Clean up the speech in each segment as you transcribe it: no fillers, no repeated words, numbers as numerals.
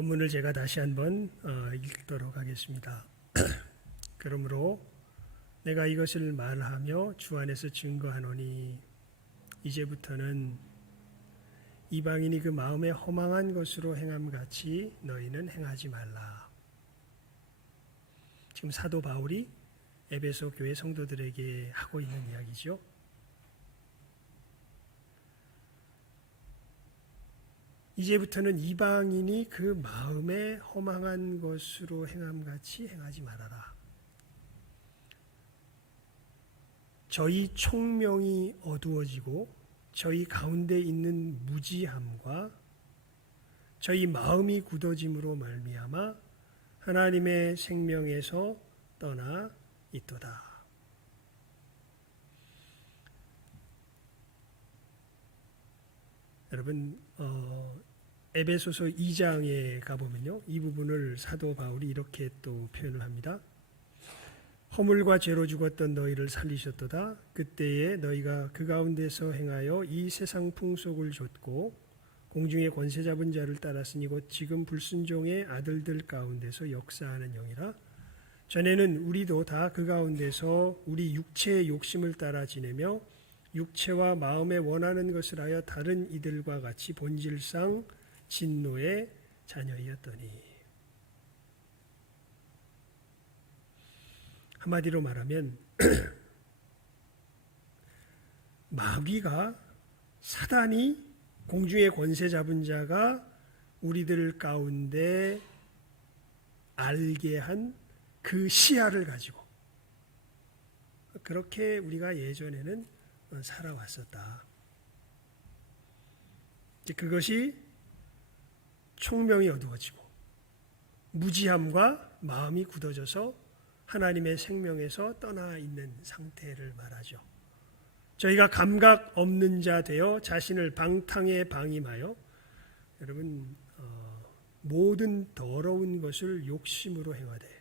본문을 제가 다시 한번 읽도록 하겠습니다. 그러므로 내가 이것을 말하며 주 안에서 증거하노니 이제부터는 이방인이 그 마음에 허망한 것으로 행함같이 너희는 행하지 말라. 지금 사도 바울이 에베소 교회 성도들에게 하고 있는 이야기죠. 이제부터는 이방인이 그 마음에 허망한 것으로 행함같이 행하지 말아라. 저희 총명이 어두워지고 저희 가운데 있는 무지함과 저희 마음이 굳어짐으로 말미암아 하나님의 생명에서 떠나 있도다. 여러분 에베소서 2장에 가보면요, 이 부분을 사도 바울이 이렇게 또 표현을 합니다. 허물과 죄로 죽었던 너희를 살리셨도다. 그때에 너희가 그 가운데서 행하여 이 세상 풍속을 좇고 공중의 권세 잡은 자를 따랐으니 곧 지금 불순종의 아들들 가운데서 역사하는 영이라. 전에는 우리도 다 그 가운데서 우리 육체의 욕심을 따라 지내며 육체와 마음에 원하는 것을 하여 다른 이들과 같이 본질상 진노의 자녀이었더니. 한마디로 말하면 마귀가, 사단이, 공중의 권세 잡은 자가 우리들 가운데 알게 한 그 시야를 가지고 그렇게 우리가 예전에는 살아왔었다. 그것이 총명이 어두워지고 무지함과 마음이 굳어져서 하나님의 생명에서 떠나 있는 상태를 말하죠. 저희가 감각 없는 자 되어 자신을 방탕에 방임하여, 여러분 모든 더러운 것을 욕심으로 행하되.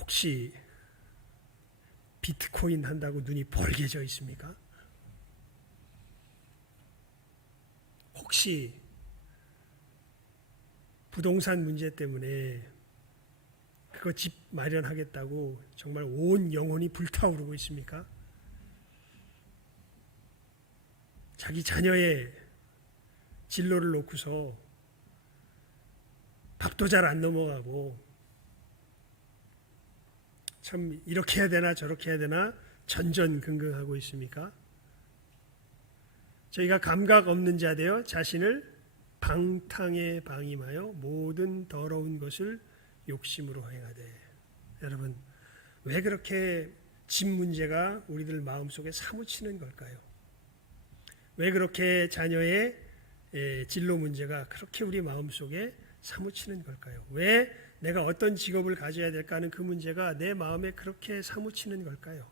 혹시 비트코인 한다고 눈이 벌게져 있습니까? 혹시 부동산 문제 때문에 그거 집 마련하겠다고 정말 온 영혼이 불타오르고 있습니까? 자기 자녀의 진로를 놓고서 밥도 잘 안 넘어가고 참 이렇게 해야 되나 저렇게 해야 되나 전전긍긍하고 있습니까? 저희가 감각 없는 자 되어 자신을 방탕에 방임하여 모든 더러운 것을 욕심으로 행하되. 여러분, 왜 그렇게 집 문제가 우리들 마음속에 사무치는 걸까요? 왜 그렇게 자녀의 진로 문제가 그렇게 우리 마음속에 사무치는 걸까요? 왜 내가 어떤 직업을 가져야 될까 하는 그 문제가 내 마음에 그렇게 사무치는 걸까요?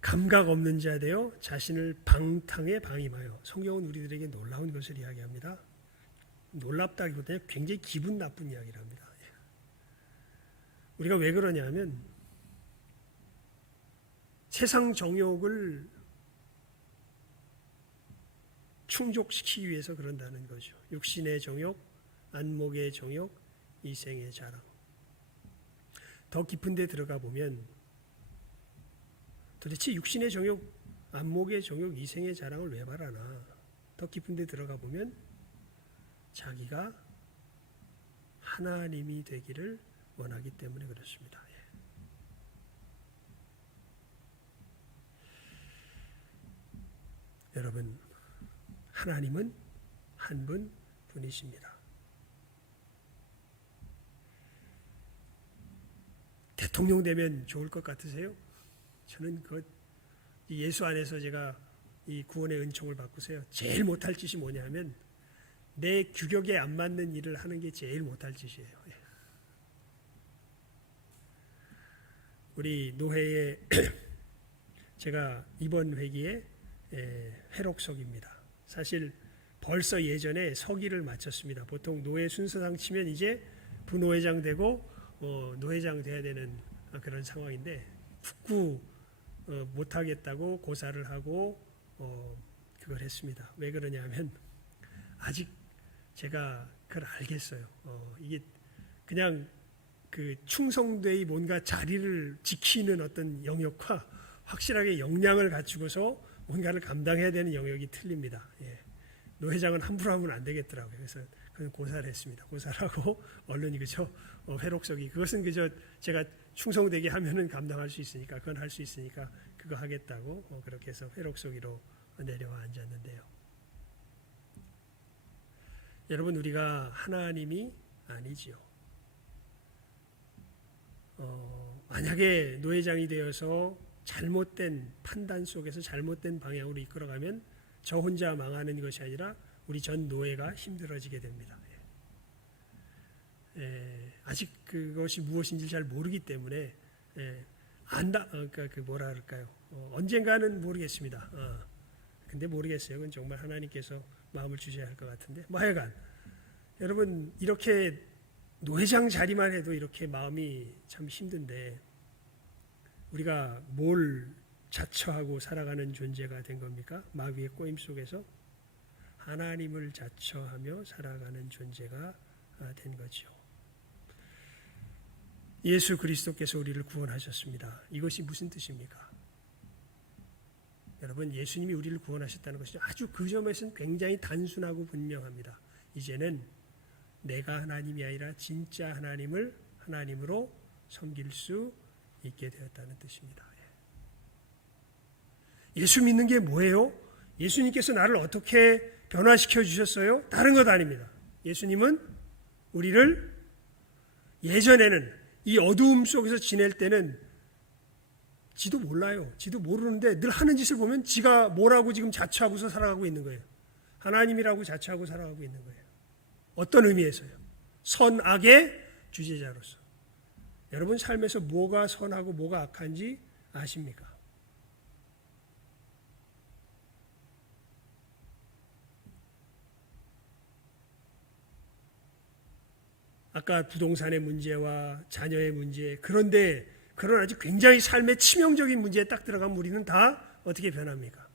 감각 없는 자 되어 자신을 방탕에 방임하여. 성경은 우리들에게 놀라운 것을 이야기합니다. 놀랍다기보다 굉장히 기분 나쁜 이야기를 합니다. 우리가 왜 그러냐면 세상 정욕을 충족시키기 위해서 그런다는 거죠. 육신의 정욕, 안목의 정욕, 이생의 자랑. 더 깊은 데 들어가 보면 도대체 육신의 정욕, 안목의 정욕, 이생의 자랑을 왜 말하나? 더 깊은 데 들어가 보면 자기가 하나님이 되기를 원하기 때문에 그렇습니다. 여러분, 하나님은 한 분이십니다. 대통령 되면 좋을 것 같으세요? 저는 예수 안에서 제가 이 구원의 은총을 받고서요, 제일 못할 짓이 뭐냐면 내 규격에 안 맞는 일을 하는 게 제일 못할 짓이에요. 우리 노회에 제가 이번 회기에 회록석입니다. 사실 벌써 예전에 서기를 마쳤습니다. 보통 노예 순서상 치면 이제 부노회장 되고 노회장 돼야 되는 그런 상황인데 국구 못하겠다고 고사를 하고 그걸 했습니다. 왜 그러냐면 아직 제가 그걸 알겠어요. 이게 그냥 그 충성되이 뭔가 자리를 지키는 어떤 영역과 확실하게 역량을 갖추고서 뭔가를 감당해야 되는 영역이 틀립니다. 예. 노회장은 함부로 하면 안 되겠더라고요. 그래서 그건 고사를 했습니다. 고사를 하고 얼른 그죠 회록석이 그것은 그저 제가 충성되게 하면은 감당할 수 있으니까 그건 할 수 있으니까 그거 하겠다고 그렇게 해서 회록석이로 내려와 앉았는데요. 여러분 우리가 하나님이 아니지요. 만약에 노회장이 되어서 잘못된 판단 속에서 잘못된 방향으로 이끌어가면 저 혼자 망하는 것이 아니라 우리 전 노예가 힘들어지게 됩니다. 아직 그것이 무엇인지 잘 모르기 때문에 그러니까 그 뭐라 그럴까요? 언젠가는 모르겠습니다. 근데 모르겠어요. 그건 정말 하나님께서 마음을 주셔야 할 것 같은데. 하여간 여러분 이렇게 노회장 자리만 해도 이렇게 마음이 참 힘든데 우리가 뭘 자처하고 살아가는 존재가 된 겁니까? 마귀의 꼬임 속에서 하나님을 자처하며 살아가는 존재가 된 거죠. 예수 그리스도께서 우리를 구원하셨습니다. 이것이 무슨 뜻입니까? 여러분 예수님이 우리를 구원하셨다는 것이 아주 그 점에서는 굉장히 단순하고 분명합니다. 이제는 내가 하나님이 아니라 진짜 하나님을 하나님으로 섬길 수 있게 되었다는 뜻입니다. 예수 믿는 게 뭐예요? 예수님께서 나를 어떻게 변화시켜 주셨어요? 다른 것 아닙니다. 예수님은 우리를 예전에는 이 어두움 속에서 지낼 때는 지도 몰라요. 지도 모르는데 늘 하는 짓을 보면 지가 뭐라고 지금 자처하고서 살아가고 있는 거예요. 하나님이라고 자처하고 살아가고 있는 거예요. 어떤 의미에서요? 선악의 주제자로서. 여러분 삶에서 뭐가 선하고 뭐가 악한지 아십니까? 아까 부동산의 문제와 자녀의 문제, 그런데 그런 아주 굉장히 삶의 치명적인 문제에 딱 들어가면 우리는 다 어떻게 변합니까?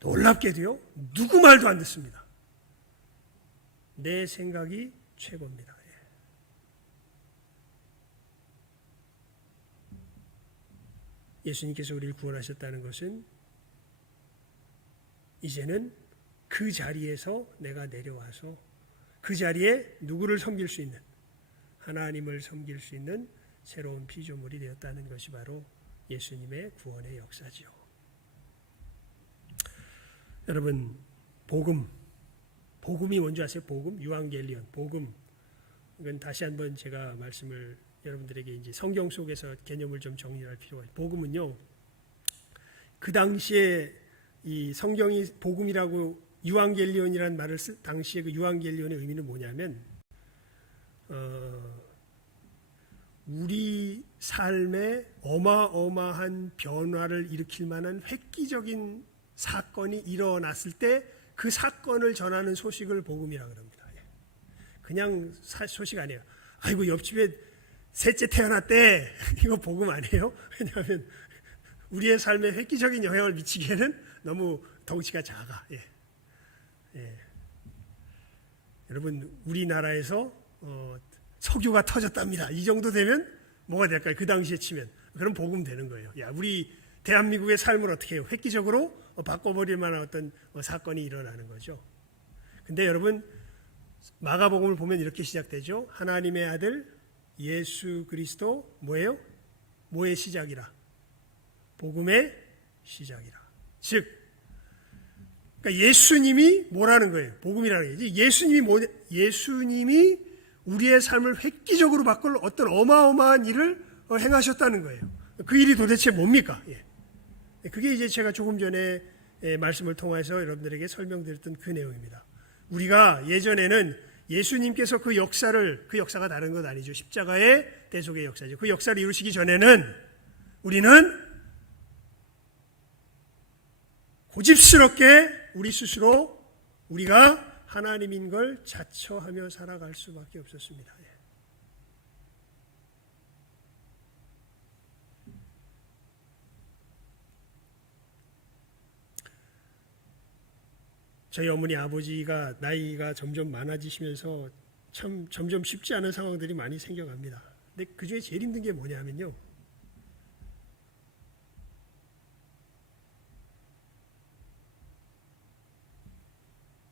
놀랍게도요, 누구 말도 안 듣습니다. 내 생각이 최고입니다. 예수님께서 우리를 구원하셨다는 것은 이제는 그 자리에서 내가 내려와서 그 자리에 누구를 섬길 수 있는, 하나님을 섬길 수 있는 새로운 피조물이 되었다는 것이 바로 예수님의 구원의 역사지요. 여러분, 복음이 뭔지 아세요? 복음, 유앙겔리온, 복음. 이건 다시 한번 제가 말씀을 여러분들에게 이제 성경 속에서 개념을 좀 정리할 필요가 있어요. 복음은요, 그 당시에 이 성경이 복음이라고 유앙겔리온이라는 말을 쓸 당시에 그 유앙겔리온의 의미는 뭐냐면 우리 삶에 어마어마한 변화를 일으킬 만한 획기적인 사건이 일어났을 때 그 사건을 전하는 소식을 복음이라고 합니다. 그냥 소식 아니에요. 아이고 옆집에 셋째 태어났대. 이거 복음 아니에요? 왜냐하면 우리의 삶에 획기적인 영향을 미치기에는 너무 덩치가 작아. 여러분 우리나라에서 석유가 터졌답니다. 이 정도 되면 뭐가 될까요? 그 당시에 치면 그럼 복음 되는 거예요. 야, 우리 대한민국의 삶을 어떻게 해요? 획기적으로 바꿔버릴 만한 어떤 사건이 일어나는 거죠. 근데 여러분 마가복음을 보면 이렇게 시작되죠. 하나님의 아들 예수 그리스도 뭐예요? 뭐의 시작이라? 복음의 시작이라. 즉 그러니까 예수님이 뭐라는 거예요? 복음이라는 거예요. 예수님이 우리의 삶을 획기적으로 바꿀 어떤 어마어마한 일을 행하셨다는 거예요. 그 일이 도대체 뭡니까? 그게 이제 제가 조금 전에 말씀을 통해서 여러분들에게 설명드렸던 그 내용입니다. 우리가 예전에는 예수님께서 그 역사가 다른 것 아니죠. 십자가의 대속의 역사죠. 그 역사를 이루시기 전에는 우리는 고집스럽게 우리 스스로 우리가 하나님인 걸 자처하며 살아갈 수밖에 없었습니다. 저희 어머니 아버지가 나이가 점점 많아지시면서 참 점점 쉽지 않은 상황들이 많이 생겨갑니다. 근데 그 중에 제일 힘든 게 뭐냐면요,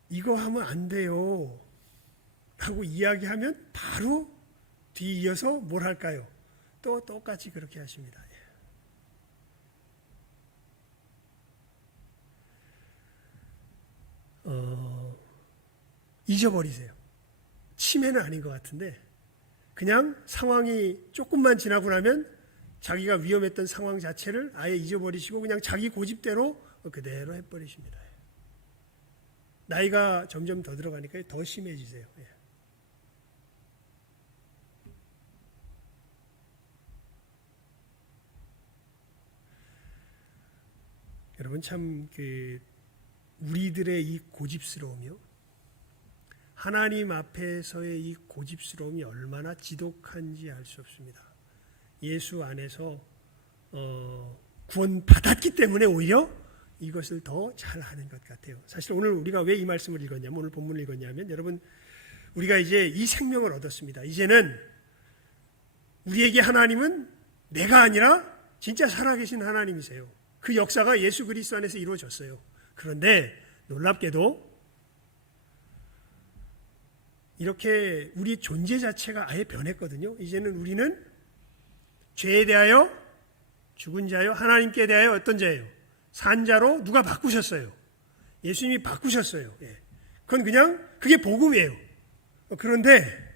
이거 하면 안 돼요 라고 이야기하면 바로 뒤이어서 뭘 할까요? 또 똑같이 그렇게 하십니다. 잊어버리세요. 치매는 아닌 것 같은데 그냥 상황이 조금만 지나고 나면 자기가 위험했던 상황 자체를 아예 잊어버리시고 그냥 자기 고집대로 그대로 해버리십니다. 나이가 점점 더 들어가니까 더 심해지세요. 여러분 참 우리들의 이 고집스러움이요, 하나님 앞에서의 이 고집스러움이 얼마나 지독한지 알 수 없습니다. 예수 안에서 구원받았기 때문에 오히려 이것을 더 잘하는 것 같아요. 사실 오늘 우리가 왜 이 말씀을 읽었냐면, 오늘 본문을 읽었냐면, 여러분 우리가 이제 이 생명을 얻었습니다. 이제는 우리에게 하나님은 내가 아니라 진짜 살아계신 하나님이세요. 그 역사가 예수 그리스도 안에서 이루어졌어요. 그런데 놀랍게도 이렇게 우리 존재 자체가 아예 변했거든요. 이제는 우리는 죄에 대하여 죽은 자요, 하나님께 대하여 어떤 자예요? 산 자로 누가 바꾸셨어요? 예수님이 바꾸셨어요. 그건 그냥 그게 복음이에요. 그런데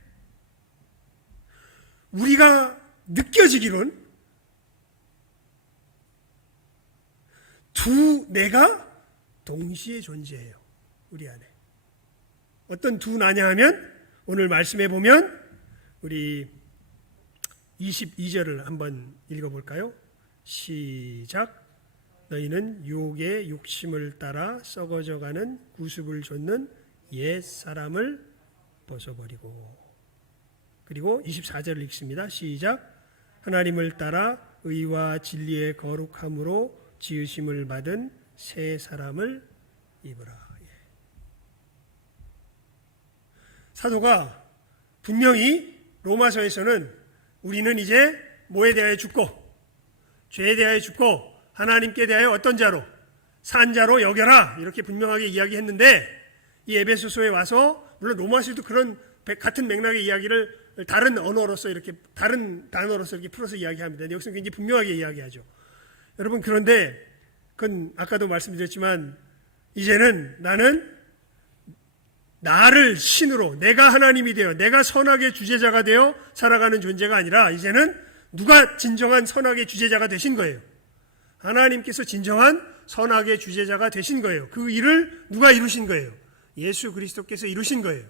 우리가 느껴지기론 두 내가 동시에 존재해요. 우리 안에. 어떤 두 나냐 하면 오늘 말씀해 보면 우리 22절을 한번 읽어볼까요? 시작. 너희는 유혹의 욕심을 따라 썩어져가는 구습을 좇는 옛 사람을 벗어버리고, 그리고 24절을 읽습니다. 시작. 하나님을 따라 의와 진리의 거룩함으로 지으심을 받은 새 사람을 입으라. 사도가 분명히 로마서에서는 우리는 이제 뭐에 대하여 죽고, 죄에 대하여 죽고, 하나님께 대하여 어떤 자로? 산 자로 여겨라, 이렇게 분명하게 이야기했는데, 이 에베소서에 와서 물론 로마서에도 그런 같은 맥락의 이야기를 다른 언어로서 이렇게, 다른 단어로서 이렇게 풀어서 이야기합니다. 여기서 굉장히 분명하게 이야기하죠. 여러분, 그런데 그건 아까도 말씀드렸지만 이제는 나는 나를 신으로, 내가 하나님이 되어 내가 선악의 주제자가 되어 살아가는 존재가 아니라 이제는 누가 진정한 선악의 주제자가 되신 거예요? 하나님께서 진정한 선악의 주제자가 되신 거예요. 그 일을 누가 이루신 거예요? 예수 그리스도께서 이루신 거예요.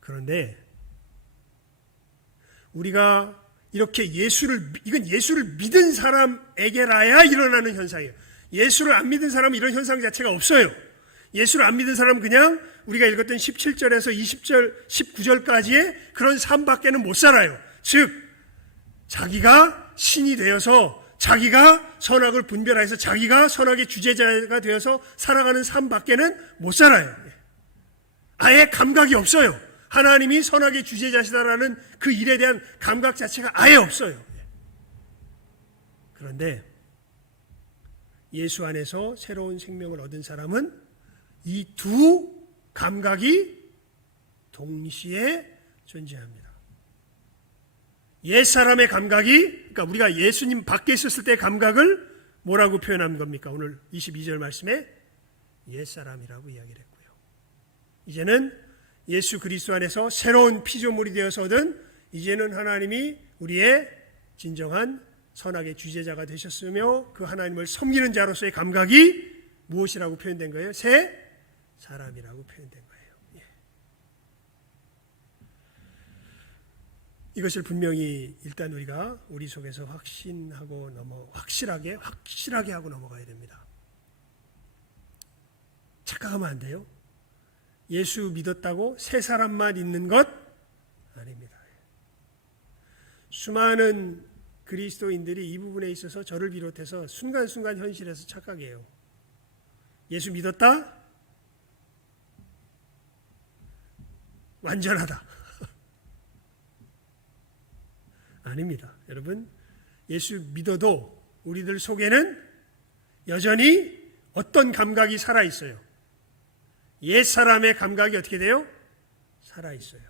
그런데 우리가 이렇게 이건 예수를 믿은 사람에게라야 일어나는 현상이에요. 예수를 안 믿은 사람은 이런 현상 자체가 없어요. 예수를 안 믿은 사람은 그냥 우리가 읽었던 17절에서 20절, 19절까지의 그런 삶밖에는 못 살아요. 즉, 자기가 신이 되어서 자기가 선악을 분별해서 자기가 선악의 주제자가 되어서 살아가는 삶밖에는 못 살아요. 아예 감각이 없어요. 하나님이 선악의 주제자시다라는 그 일에 대한 감각 자체가 아예 없어요. 그런데 예수 안에서 새로운 생명을 얻은 사람은 이 두 감각이 동시에 존재합니다. 옛사람의 감각이, 그러니까 우리가 예수님 밖에 있었을 때의 감각을 뭐라고 표현한 겁니까? 오늘 22절 말씀에 옛사람이라고 이야기를 했고요. 이제는 예수 그리스도 안에서 새로운 피조물이 되어서 얻은, 이제는 하나님이 우리의 진정한 선악의 주제자가 되셨으며 그 하나님을 섬기는 자로서의 감각이 무엇이라고 표현된 거예요? 새 사람이라고 표현된 거예요. 이것을 분명히 일단 우리가 우리 속에서 확실하게 하고 넘어가야 됩니다. 착각하면 안 돼요. 예수 믿었다고 새 사람만 있는 것 아닙니다. 수많은 그리스도인들이 이 부분에 있어서 저를 비롯해서 순간순간 현실에서 착각해요. 예수 믿었다? 완전하다. 아닙니다. 여러분, 예수 믿어도 우리들 속에는 여전히 어떤 감각이 살아있어요. 옛사람의 감각이 어떻게 돼요? 살아있어요.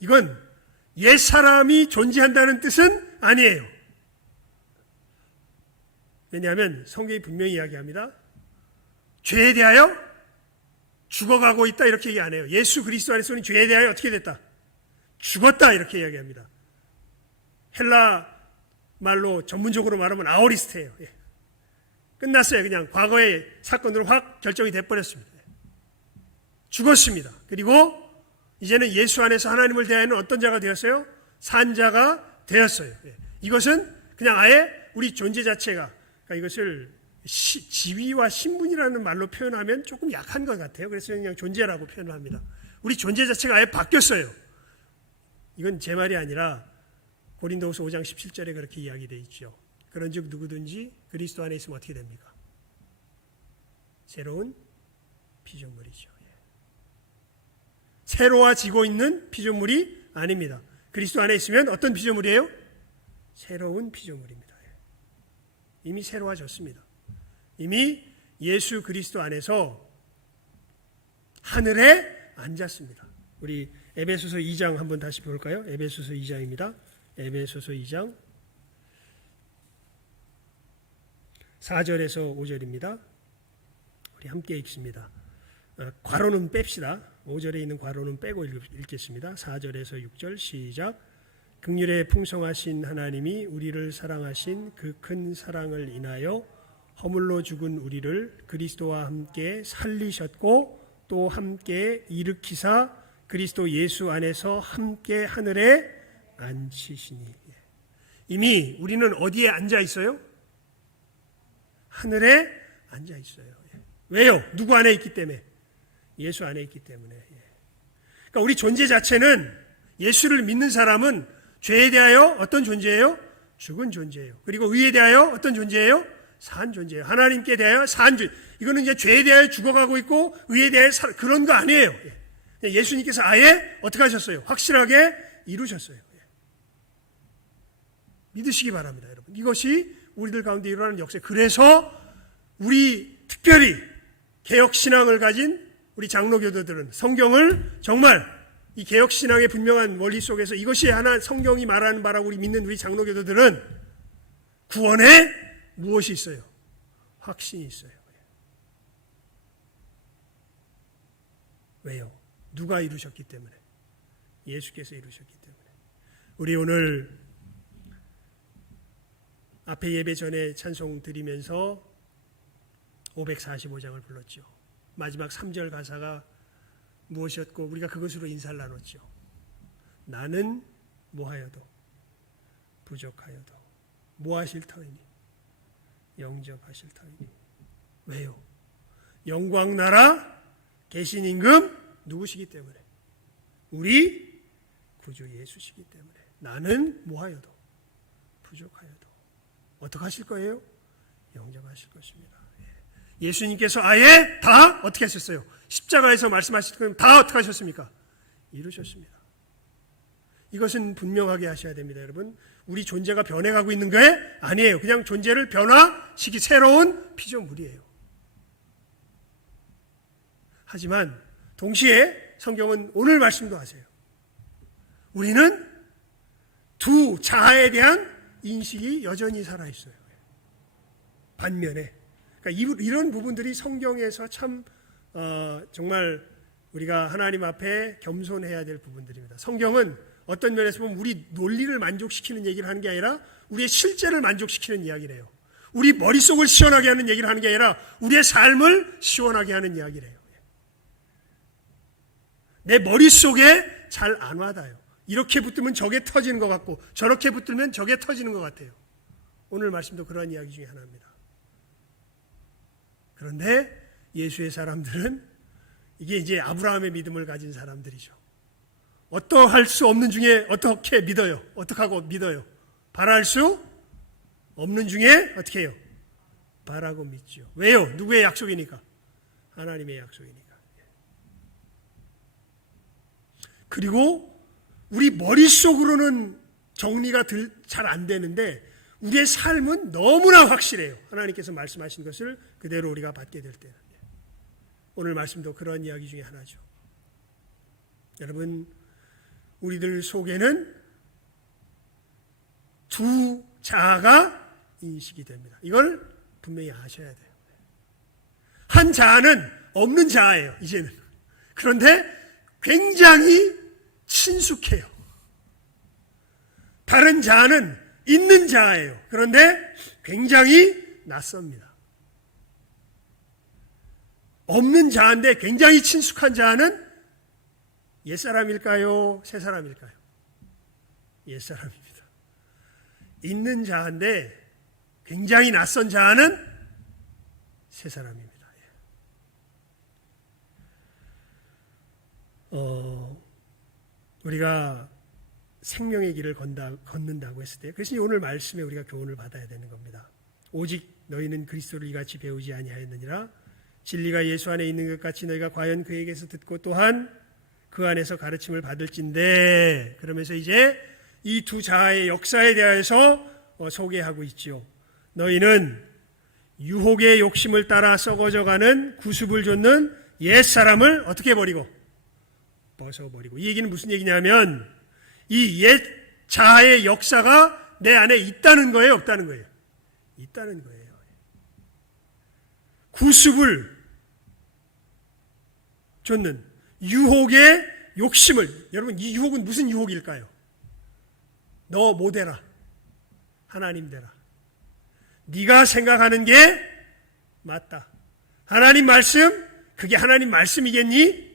이건 옛사람이 존재한다는 뜻은 아니에요. 왜냐하면 성경이 분명히 이야기합니다. 죄에 대하여 죽어가고 있다 이렇게 얘기 안 해요. 예수 그리스도 안에서는 죄에 대하여 어떻게 됐다? 죽었다 이렇게 이야기합니다. 헬라 말로 전문적으로 말하면 아오리스트예요. 끝났어요. 그냥 과거의 사건으로 확 결정이 돼버렸습니다. 죽었습니다. 그리고 이제는 예수 안에서 하나님을 대하여는 어떤 자가 되었어요? 산 자가 되었어요. 이것은 그냥 아예 우리 존재 자체가, 그러니까 이것을 지위와 신분이라는 말로 표현하면 조금 약한 것 같아요. 그래서 그냥 존재라고 표현을 합니다. 우리 존재 자체가 아예 바뀌었어요. 이건 제 말이 아니라 고린도후서 5장 17절에 그렇게 이야기되어 있죠. 그런즉 누구든지 그리스도 안에 있으면 어떻게 됩니까? 새로운 피조물이죠. 새로워지고 있는 피조물이 아닙니다. 그리스도 안에 있으면 어떤 피조물이에요? 새로운 피조물입니다. 이미 새로워졌습니다. 이미 예수 그리스도 안에서 하늘에 앉았습니다. 우리 에베소서 2장 한번 다시 볼까요? 에베소서 2장입니다. 에베소서 2장 4절에서 5절입니다. 우리 함께 읽습니다. 괄호는 뺍시다. 5절에 있는 괄호는 빼고 읽겠습니다. 4절에서 6절 시작. 긍휼에 풍성하신 하나님이 우리를 사랑하신 그 큰 사랑을 인하여 허물로 죽은 우리를 그리스도와 함께 살리셨고 또 함께 일으키사 그리스도 예수 안에서 함께 하늘에 앉히시니. 이미 우리는 어디에 앉아 있어요? 하늘에 앉아 있어요. 왜요? 누구 안에 있기 때문에? 예수 안에 있기 때문에. 그러니까 우리 존재 자체는, 예수를 믿는 사람은 죄에 대하여 어떤 존재예요? 죽은 존재예요. 그리고 의에 대하여 어떤 존재예요? 산 존재예요. 하나님께 대하여 산 존재. 이거는 이제 죄에 대하여 죽어가고 있고 의에 대하여 그런 거 아니에요. 예수님께서 아예 어떻게 하셨어요? 확실하게 이루셨어요. 믿으시기 바랍니다, 여러분. 이것이 우리들 가운데 일어나는 역사. 그래서 우리 특별히 개혁신앙을 가진 우리 장로교도들은 성경을 정말 이 개혁신앙의 분명한 원리 속에서 이것이 하나 성경이 말하는 바라고 우리 믿는 우리 장로교도들은 구원에 무엇이 있어요? 확신이 있어요. 왜요? 누가 이루셨기 때문에? 예수께서 이루셨기 때문에. 우리 오늘 앞에 예배 전에 찬송 드리면서 545장을 불렀죠. 마지막 3절 가사가 무엇이었고 우리가 그것으로 인사를 나눴죠. 나는 뭐하여도 부족하여도 뭐하실 터이니 영접하실 터이니. 왜요? 영광 나라 계신 임금 누구시기 때문에? 우리 구주 예수시기 때문에. 나는 뭐하여도 부족하여도 어떻게 하실 거예요? 영접하실 것입니다. 예수님께서 아예 다 어떻게 하셨어요? 십자가에서 말씀하실 거면 다 어떻게 하셨습니까? 이루셨습니다. 이것은 분명하게 하셔야 됩니다, 여러분. 우리 존재가 변해가고 있는 게 아니에요. 그냥 존재를 변화시키 새로운 피조물이에요. 하지만 동시에 성경은 오늘 말씀도 하세요. 우리는 두 자아에 대한 인식이 여전히 살아있어요. 반면에 그러니까 이런 부분들이 성경에서 참 정말 우리가 하나님 앞에 겸손해야 될 부분들입니다. 성경은 어떤 면에서 보면 우리 논리를 만족시키는 얘기를 하는 게 아니라 우리의 실제를 만족시키는 이야기래요. 우리 머릿속을 시원하게 하는 얘기를 하는 게 아니라 우리의 삶을 시원하게 하는 이야기래요. 내 머릿속에 잘 안 와닿아요. 이렇게 붙들면 저게 터지는 것 같고 저렇게 붙들면 저게 터지는 것 같아요. 오늘 말씀도 그런 이야기 중에 하나입니다. 그런데 예수의 사람들은 이게 이제 아브라함의 믿음을 가진 사람들이죠. 어떠할 수 없는 중에 어떻게 믿어요? 어떻게 하고 믿어요? 바랄 수 없는 중에 어떻게 해요? 바라고 믿죠. 왜요? 누구의 약속이니까? 하나님의 약속이니까. 그리고 우리 머릿속으로는 정리가 잘 안 되는데 우리의 삶은 너무나 확실해요. 하나님께서 말씀하신 것을 그대로 우리가 받게 될 때는. 오늘 말씀도 그런 이야기 중에 하나죠. 여러분, 우리들 속에는 두 자아가 인식이 됩니다. 이걸 분명히 아셔야 돼요. 한 자아는 없는 자아예요, 이제는. 그런데 굉장히 친숙해요. 다른 자아는 있는 자아예요. 그런데 굉장히 낯섭니다. 없는 자아인데 굉장히 친숙한 자아는 옛사람일까요? 새사람일까요? 옛사람입니다. 있는 자아인데 굉장히 낯선 자아는 새사람입니다. 우리가 생명의 길을 걷는다고 했을 때, 그래서 오늘 말씀에 우리가 교훈을 받아야 되는 겁니다. 오직 너희는 그리스도를 이같이 배우지 아니하였느니라. 진리가 예수 안에 있는 것 같이 너희가 과연 그에게서 듣고 또한 그 안에서 가르침을 받을진대. 그러면서 이제 이 두 자아의 역사에 대해서 소개하고 있죠. 너희는 유혹의 욕심을 따라 썩어져가는 구습을 좇는 옛사람을 어떻게 버리고? 벗어버리고. 이 얘기는 무슨 얘기냐면 이 옛 자아의 역사가 내 안에 있다는 거예요, 없다는 거예요? 있다는 거예요. 구습을 좇는 유혹의 욕심을, 여러분 이 유혹은 무슨 유혹일까요? 너 뭐 되라, 하나님 되라, 네가 생각하는 게 맞다, 하나님 말씀, 그게 하나님 말씀이겠니?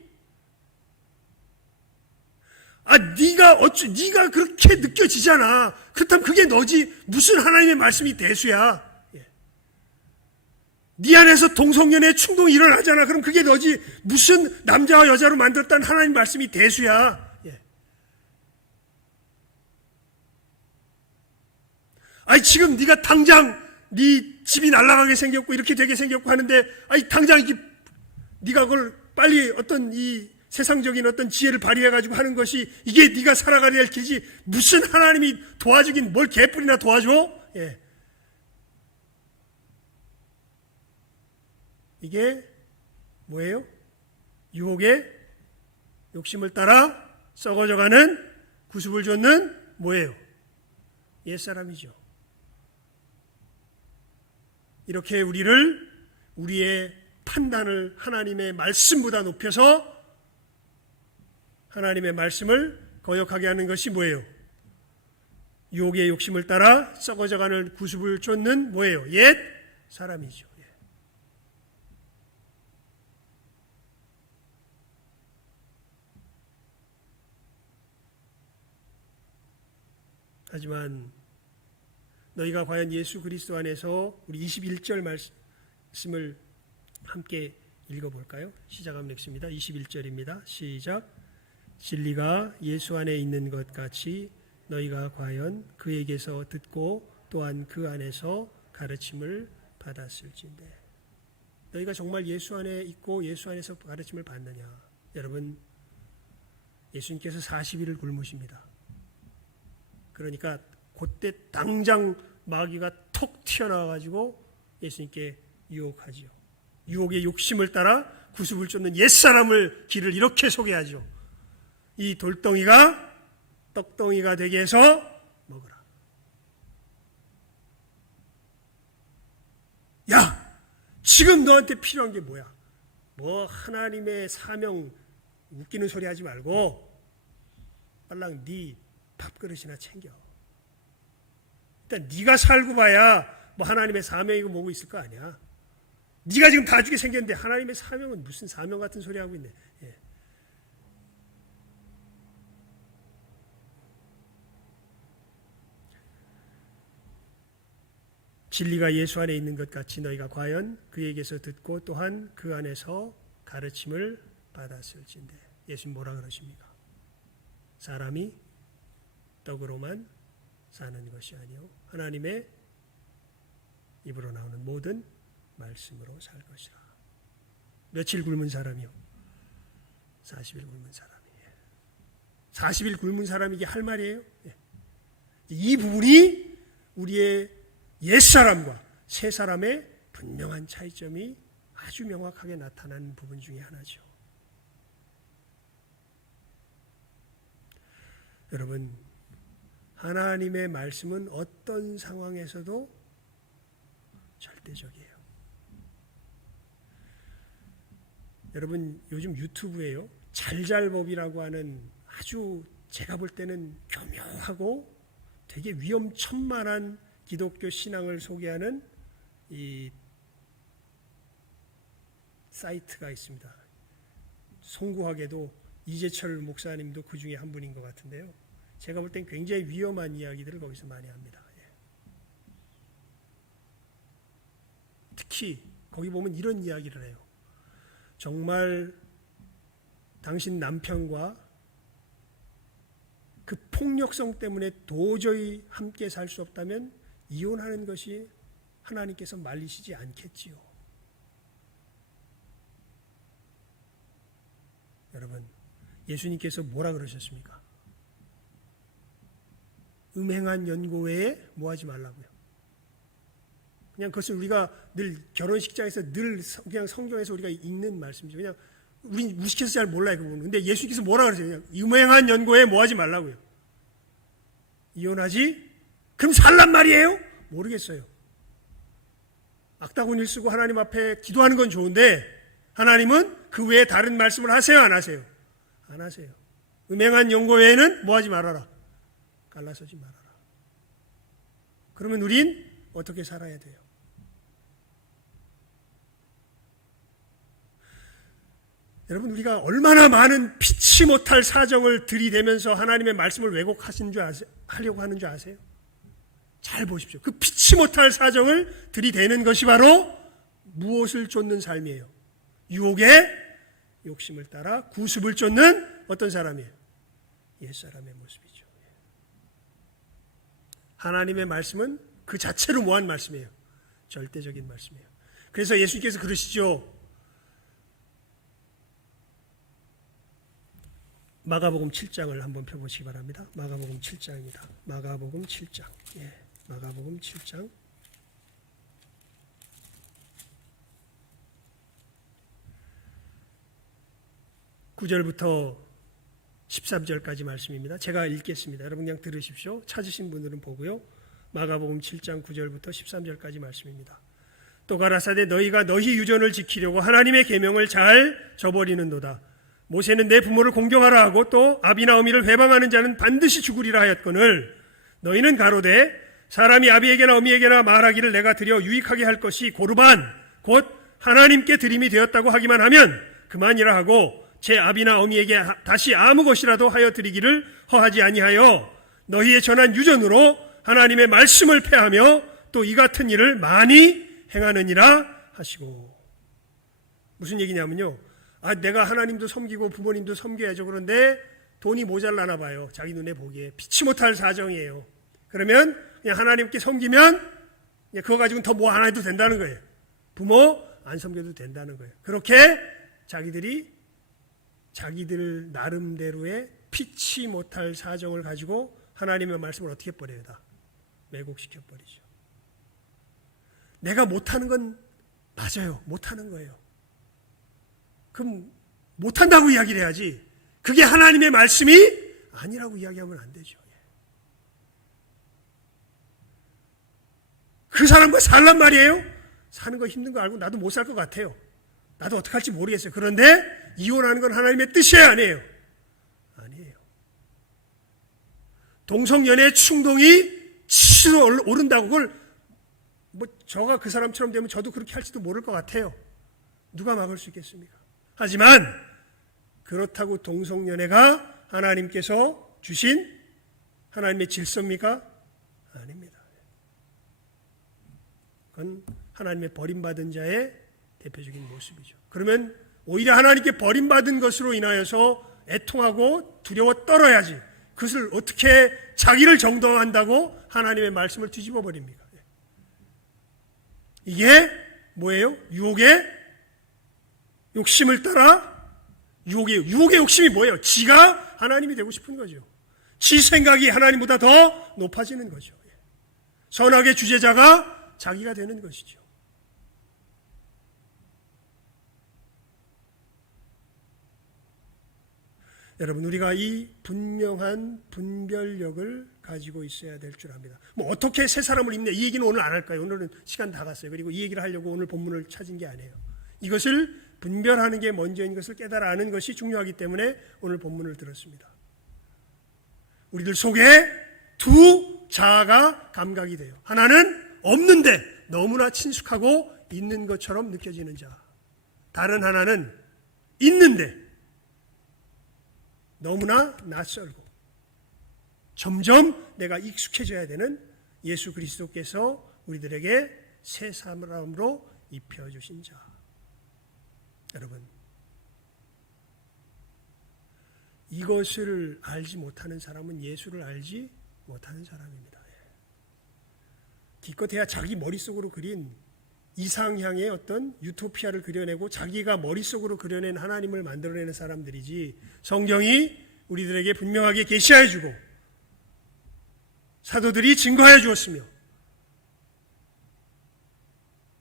네가 그렇게 느껴지잖아. 그렇다면 그게 너지. 무슨 하나님의 말씀이 대수야. 네 안에서 동성연애의 충동이 일어나잖아. 그럼 그게 너지. 무슨 남자와 여자로 만들었다는 하나님 말씀이 대수야. 지금 네가 당장 네 집이 날아가게 생겼고 이렇게 되게 생겼고 하는데 당장 네가 그걸 빨리 어떤 이 세상적인 어떤 지혜를 발휘해가지고 하는 것이 이게 네가 살아가야 될 길이지. 무슨 하나님이 도와주긴 뭘 개뿔이나 도와줘? 이게 뭐예요? 유혹의 욕심을 따라 썩어져가는 구습을 좇는 뭐예요? 옛사람이죠. 이렇게 우리의 판단을 하나님의 말씀보다 높여서 하나님의 말씀을 거역하게 하는 것이 뭐예요? 유혹의 욕심을 따라 썩어져가는 구습을 좇는 뭐예요? 옛 사람이죠. 하지만 너희가 과연 예수 그리스도 안에서, 우리 21절 말씀을 함께 읽어볼까요? 시작하면 읽습니다. 21절입니다. 시작. 진리가 예수 안에 있는 것 같이 너희가 과연 그에게서 듣고 또한 그 안에서 가르침을 받았을진대. 너희가 정말 예수 안에 있고 예수 안에서 가르침을 받느냐? 여러분, 예수님께서 40일을 굶으십니다. 그러니까 그때 당장 마귀가 톡 튀어나와가지고 예수님께 유혹하죠. 유혹의 욕심을 따라 구습을 쫓는 옛사람을 길을 이렇게 소개하죠. 이 돌덩이가 떡덩이가 되게 해서 먹으라. 야, 지금 너한테 필요한 게 뭐야? 뭐 하나님의 사명 웃기는 소리 하지 말고 빨랑 네 밥그릇이나 챙겨. 일단 네가 살고 봐야 뭐 하나님의 사명이고 뭐고 있을 거 아니야. 네가 지금 다 주게 생겼는데 하나님의 사명은 무슨 사명 같은 소리 하고 있네. 진리가 예수 안에 있는 것 같이 너희가 과연 그에게서 듣고 또한 그 안에서 가르침을 받았을진데. 예수님 뭐라 그러십니까? 사람이 떡으로만 사는 것이 아니요 하나님의 입으로 나오는 모든 말씀으로 살 것이라. 며칠 굶은 사람이요? 40일 굶은 사람이. 40일 굶은 사람이 이게 할 말이에요? 이 부분이 우리의 옛사람과 새사람의 분명한 차이점이 아주 명확하게 나타나는 부분 중에 하나죠. 여러분, 하나님의 말씀은 어떤 상황에서도 절대적이에요. 여러분, 요즘 유튜브에요, 잘잘법이라고 하는 아주 제가 볼 때는 교묘하고 되게 위험천만한 기독교 신앙을 소개하는 이 사이트가 있습니다. 송구하게도 이재철 목사님도 그 중에 한 분인 것 같은데요. 제가 볼 땐 굉장히 위험한 이야기들을 거기서 많이 합니다. 특히 거기 보면 이런 이야기를 해요. 정말 당신 남편과 그 폭력성 때문에 도저히 함께 살 수 없다면 이혼하는 것이 하나님께서 말리시지 않겠지요. 여러분, 예수님께서 뭐라 그러셨습니까? 음행한 연고 외에 뭐 하지 말라고요. 그냥 그것은 우리가 늘 결혼식장에서 늘 그냥 성경에서 우리가 읽는 말씀이죠. 그냥 우리 무식해서 잘 몰라요, 그 부분은. 근데 예수님께서 뭐라 그러세요? 그냥 음행한 연고에 뭐 하지 말라고요. 이혼하지? 그럼 살란 말이에요? 모르겠어요. 악다구니를 쓰고 하나님 앞에 기도하는 건 좋은데 하나님은 그 외에 다른 말씀을 하세요, 안 하세요? 안 하세요. 음행한 연고 외에는 뭐 하지 말아라. 갈라서지 말아라. 그러면 우린 어떻게 살아야 돼요? 여러분, 우리가 얼마나 많은 피치 못할 사정을 들이대면서 하나님의 말씀을 하려고 하는 줄 아세요? 잘 보십시오. 그 피치 못할 사정을 들이대는 것이 바로 무엇을 쫓는 삶이에요? 유혹의 욕심을 따라 구습을 쫓는 어떤 사람이에요? 옛사람의 모습이죠. 하나님의 말씀은 그 자체로 뭐한 말씀이에요? 절대적인 말씀이에요. 그래서 예수님께서 그러시죠. 마가복음 7장을 한번 펴보시기 바랍니다. 마가복음 7장입니다. 마가복음 7장. 마가복음 7장. 9절부터 13절까지 말씀입니다. 제가 읽겠습니다. 여러분 그냥 들으십시오. 찾으신 분들은 보고요. 마가복음 7장 9절부터 13절까지 말씀입니다. 또 가라사대 너희가 너희 유전을 지키려고 하나님의 계명을 잘 저버리는도다. 모세는 내 부모를 공경하라 하고 또 아비나 어미를 회방하는 자는 반드시 죽으리라 하였거늘 너희는 가로되 사람이 아비에게나 어미에게나 말하기를 내가 드려 유익하게 할 것이 고르반 곧 하나님께 드림이 되었다고 하기만 하면 그만이라 하고 제 아비나 어미에게 다시 아무 것이라도 하여 드리기를 허하지 아니하여 너희의 전한 유전으로 하나님의 말씀을 폐하며 또 이 같은 일을 많이 행하느니라 하시고. 무슨 얘기냐면요, 내가 하나님도 섬기고 부모님도 섬겨야죠. 그런데 돈이 모자라나 봐요. 자기 눈에 보기에 피치 못할 사정이에요. 그러면 그냥 하나님께 섬기면 그냥 그거 가지고는 더 뭐 안 해도 된다는 거예요. 부모 안 섬겨도 된다는 거예요. 그렇게 자기들 나름대로의 피치 못할 사정을 가지고 하나님의 말씀을 어떻게 버려요? 다 왜곡시켜 버리죠. 내가 못하는 건 맞아요. 못하는 거예요. 그럼 못한다고 이야기를 해야지. 그게 하나님의 말씀이 아니라고 이야기하면 안 되죠. 그 사람과 살란 말이에요? 사는 거 힘든 거 알고 나도 못 살 것 같아요. 나도 어떻게 할지 모르겠어요. 그런데 이혼하는 건 하나님의 뜻이에요, 아니에요? 아니에요. 동성연애 충동이 치솟아 오른다고 그걸 저가 그 사람처럼 되면 저도 그렇게 할지도 모를 것 같아요. 누가 막을 수 있겠습니까? 하지만 그렇다고 동성연애가 하나님께서 주신 하나님의 질서입니까? 아닙니다. 그건 하나님의 버림받은 자의 대표적인 모습이죠. 그러면 오히려 하나님께 버림받은 것으로 인하여서 애통하고 두려워 떨어야지 그것을 어떻게 자기를 정당화한다고 하나님의 말씀을 뒤집어 버립니까? 이게 뭐예요? 유혹의 욕심을 따라 유혹의 욕심이 뭐예요? 지가 하나님이 되고 싶은 거죠. 지 생각이 하나님보다 더 높아지는 거죠. 선악의 주제자가 자기가 되는 것이죠. 여러분, 우리가 이 분명한 분별력을 가지고 있어야 될 줄 압니다. 뭐 어떻게 새 사람을 입냐 이 얘기는 오늘 안 할까요? 오늘은 시간 다 갔어요. 그리고 이 얘기를 하려고 오늘 본문을 찾은 게 아니에요. 이것을 분별하는 게 먼저인 것을 깨달아 아는 것이 중요하기 때문에 오늘 본문을 들었습니다. 우리들 속에 두 자아가 감각이 돼요. 하나는 없는데 너무나 친숙하고 있는 것처럼 느껴지는 자. 다른 하나는 있는데 너무나 낯설고 점점 내가 익숙해져야 되는 예수 그리스도께서 우리들에게 새 사람으로 입혀주신 자. 여러분, 이것을 알지 못하는 사람은 예수를 알지 못하는 사람입니다. 기껏해야 자기 머릿속으로 그린 이상향의 어떤 유토피아를 그려내고 자기가 머릿속으로 그려낸 하나님을 만들어내는 사람들이지, 성경이 우리들에게 분명하게 계시하여 주고 사도들이 증거하여 주었으며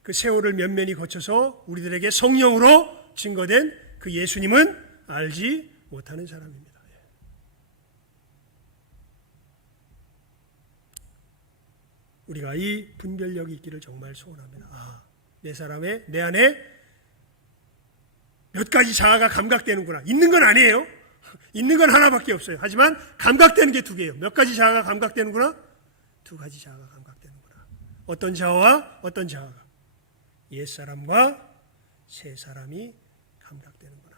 그 세월을 면면히 거쳐서 우리들에게 성령으로 증거된 그 예수님은 알지 못하는 사람입니다. 우리가 이 분별력이 있기를 정말 소원합니다. 내 안에 몇 가지 자아가 감각되는구나. 있는 건 아니에요. 있는 건 하나밖에 없어요. 하지만 감각되는 게 두 개예요. 몇 가지 자아가 감각되는구나? 두 가지 자아가 감각되는구나. 어떤 자아와 어떤 자아가? 옛사람과 새사람이 감각되는구나.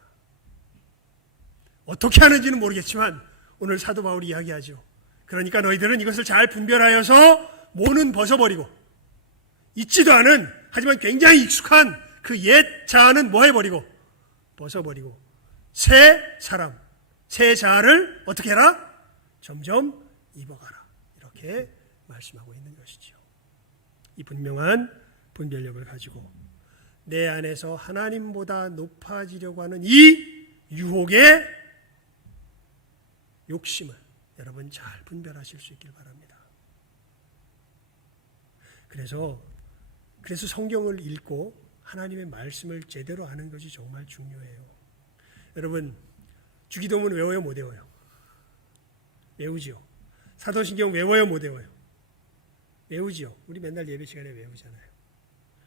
어떻게 하는지는 모르겠지만 오늘 사도 바울이 이야기하죠. 그러니까 너희들은 이것을 잘 분별하여서 모는 벗어버리고 있지도 않은 하지만 굉장히 익숙한 그 옛 자아는 뭐 해버리고 벗어버리고 새 사람, 새 자아를 어떻게 해라? 점점 입어가라. 이렇게 말씀하고 있는 것이죠. 이 분명한 분별력을 가지고 내 안에서 하나님보다 높아지려고 하는 이 유혹의 욕심을 여러분 잘 분별하실 수 있길 바랍니다. 그래서 성경을 읽고 하나님의 말씀을 제대로 아는 것이 정말 중요해요. 여러분, 주기도문 외워요, 못 외워요? 외우지요. 사도신경 외워요, 못 외워요? 외우지요. 우리 맨날 예배 시간에 외우잖아요.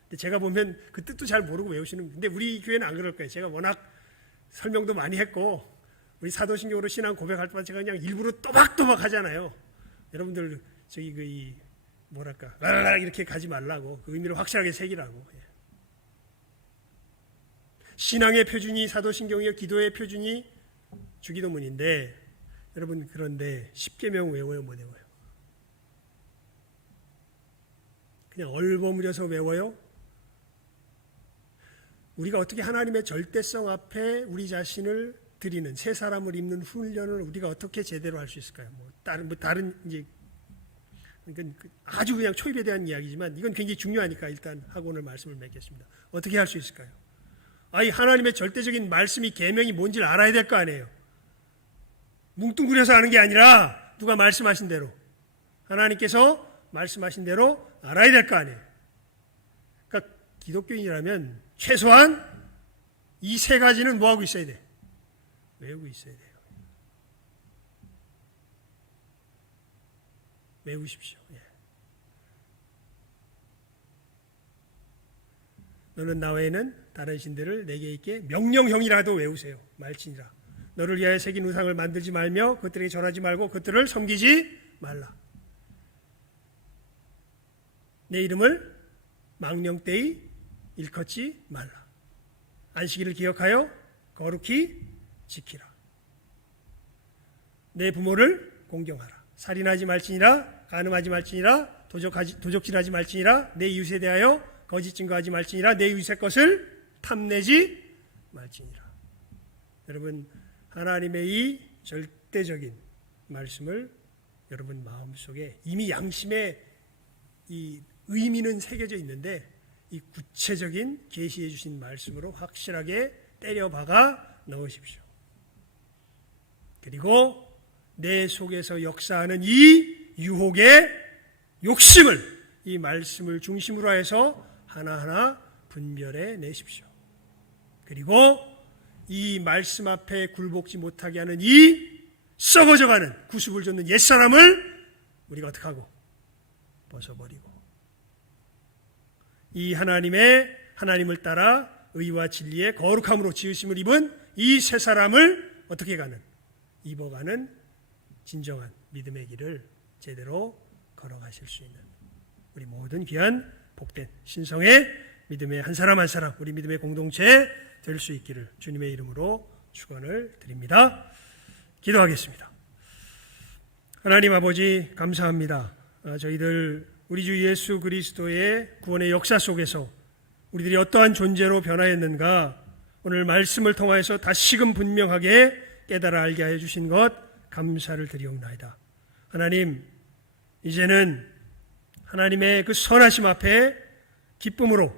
근데 제가 보면 그 뜻도 잘 모르고 외우시는, 근데 우리 교회는 안 그럴 거예요. 제가 워낙 설명도 많이 했고 우리 사도신경으로 신앙 고백할 때만 제가 그냥 일부러 또박또박 하잖아요. 여러분들 저기 뭐랄까 라라라 이렇게 가지 말라고, 그 의미를 확실하게 새기라고. 신앙의 표준이 사도신경이요, 기도의 표준이 주기도문인데 여러분, 그런데 십계명 외워요, 못 외워요? 그냥 얼버무려서 외워요? 우리가 어떻게 하나님의 절대성 앞에 우리 자신을 드리는, 새 사람을 입는 훈련을 우리가 어떻게 제대로 할 수 있을까요? 다른 이제 이건 아주 그냥 초입에 대한 이야기지만 이건 굉장히 중요하니까 일단 하고 오늘 말씀을 맺겠습니다. 어떻게 할 수 있을까요? 하나님의 절대적인 말씀이 계명이 뭔지를 알아야 될 거 아니에요. 뭉뚱그려서 아는 게 아니라 누가 말씀하신 대로, 하나님께서 말씀하신 대로 알아야 될 거 아니에요. 그러니까 기독교인이라면 최소한 이 세 가지는 뭐하고 있어야 돼? 외우고 있어야 돼요. 외우십시오. 너는 나 외에는 다른 신들을 내게 있게 명령형이라도 외우세요. 말친이라. 너를 위하여 새긴 우상을 만들지 말며 그것들에게 절하지 말고 그것들을 섬기지 말라. 내 이름을 망령되이 일컫지 말라. 안식일을 기억하여 거룩히 지키라. 내 부모를 공경하라. 살인하지 말지니라, 간음하지 말지니라, 도적질하지 말지니라. 내 이웃에 대하여 거짓 증거하지 말지니라. 내 이웃의 것을 탐내지 말지니라. 여러분, 하나님의 이 절대적인 말씀을 여러분 마음속에 이미 양심에 이 의미는 새겨져 있는데 이 구체적인 계시해 주신 말씀으로 확실하게 때려박아 넣으십시오. 그리고 내 속에서 역사하는 이 유혹의 욕심을 이 말씀을 중심으로 해서 하나하나 분별해 내십시오. 그리고 이 말씀 앞에 굴복지 못하게 하는 이 썩어져가는 구습을 줬는 옛사람을 우리가 어떻게 하고 벗어버리고 이 하나님을 따라 의와 진리의 거룩함으로 지으심을 입은 이 새 사람을 어떻게 입어가는 진정한 믿음의 길을 제대로 걸어가실 수 있는 우리 모든 귀한 복된 신성의 믿음의 한 사람 한 사람 우리 믿음의 공동체 될 수 있기를 주님의 이름으로 축원을 드립니다. 기도하겠습니다. 하나님 아버지 감사합니다. 저희들 우리 주 예수 그리스도의 구원의 역사 속에서 우리들이 어떠한 존재로 변화했는가 오늘 말씀을 통하여서 다시금 분명하게 깨달아 알게 하여 주신 것 감사를 드리옵나이다. 하나님, 이제는 하나님의 그 선하심 앞에 기쁨으로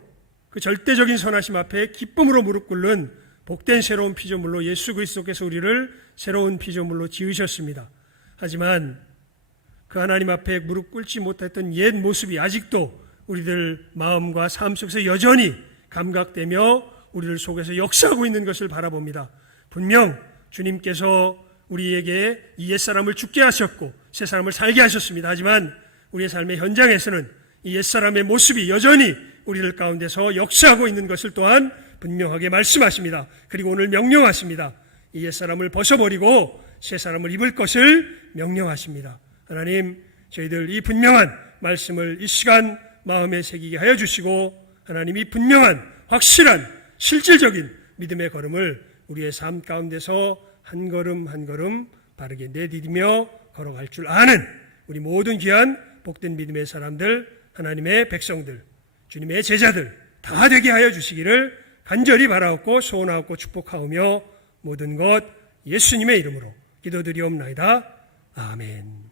그 절대적인 선하심 앞에 기쁨으로 무릎 꿇는 복된 새로운 피조물로 예수 그리스도께서 우리를 새로운 피조물로 지으셨습니다. 하지만 그 하나님 앞에 무릎 꿇지 못했던 옛 모습이 아직도 우리들 마음과 삶 속에서 여전히 감각되며 우리들 속에서 역사하고 있는 것을 바라봅니다. 분명 주님께서 우리에게 이 옛사람을 죽게 하셨고 새사람을 살게 하셨습니다. 하지만 우리의 삶의 현장에서는 이 옛사람의 모습이 여전히 우리들 가운데서 역사하고 있는 것을 또한 분명하게 말씀하십니다. 그리고 오늘 명령하십니다. 이 옛사람을 벗어버리고 새사람을 입을 것을 명령하십니다. 하나님, 저희들 이 분명한 말씀을 이 시간 마음에 새기게 하여 주시고 하나님 이 분명한 확실한 실질적인 믿음의 걸음을 우리의 삶 가운데서 한 걸음 한 걸음 바르게 내디디며 걸어갈 줄 아는 우리 모든 귀한 복된 믿음의 사람들, 하나님의 백성들, 주님의 제자들 다 되게 하여 주시기를 간절히 바라옵고 소원하옵고 축복하오며 모든 것 예수님의 이름으로 기도드리옵나이다. 아멘.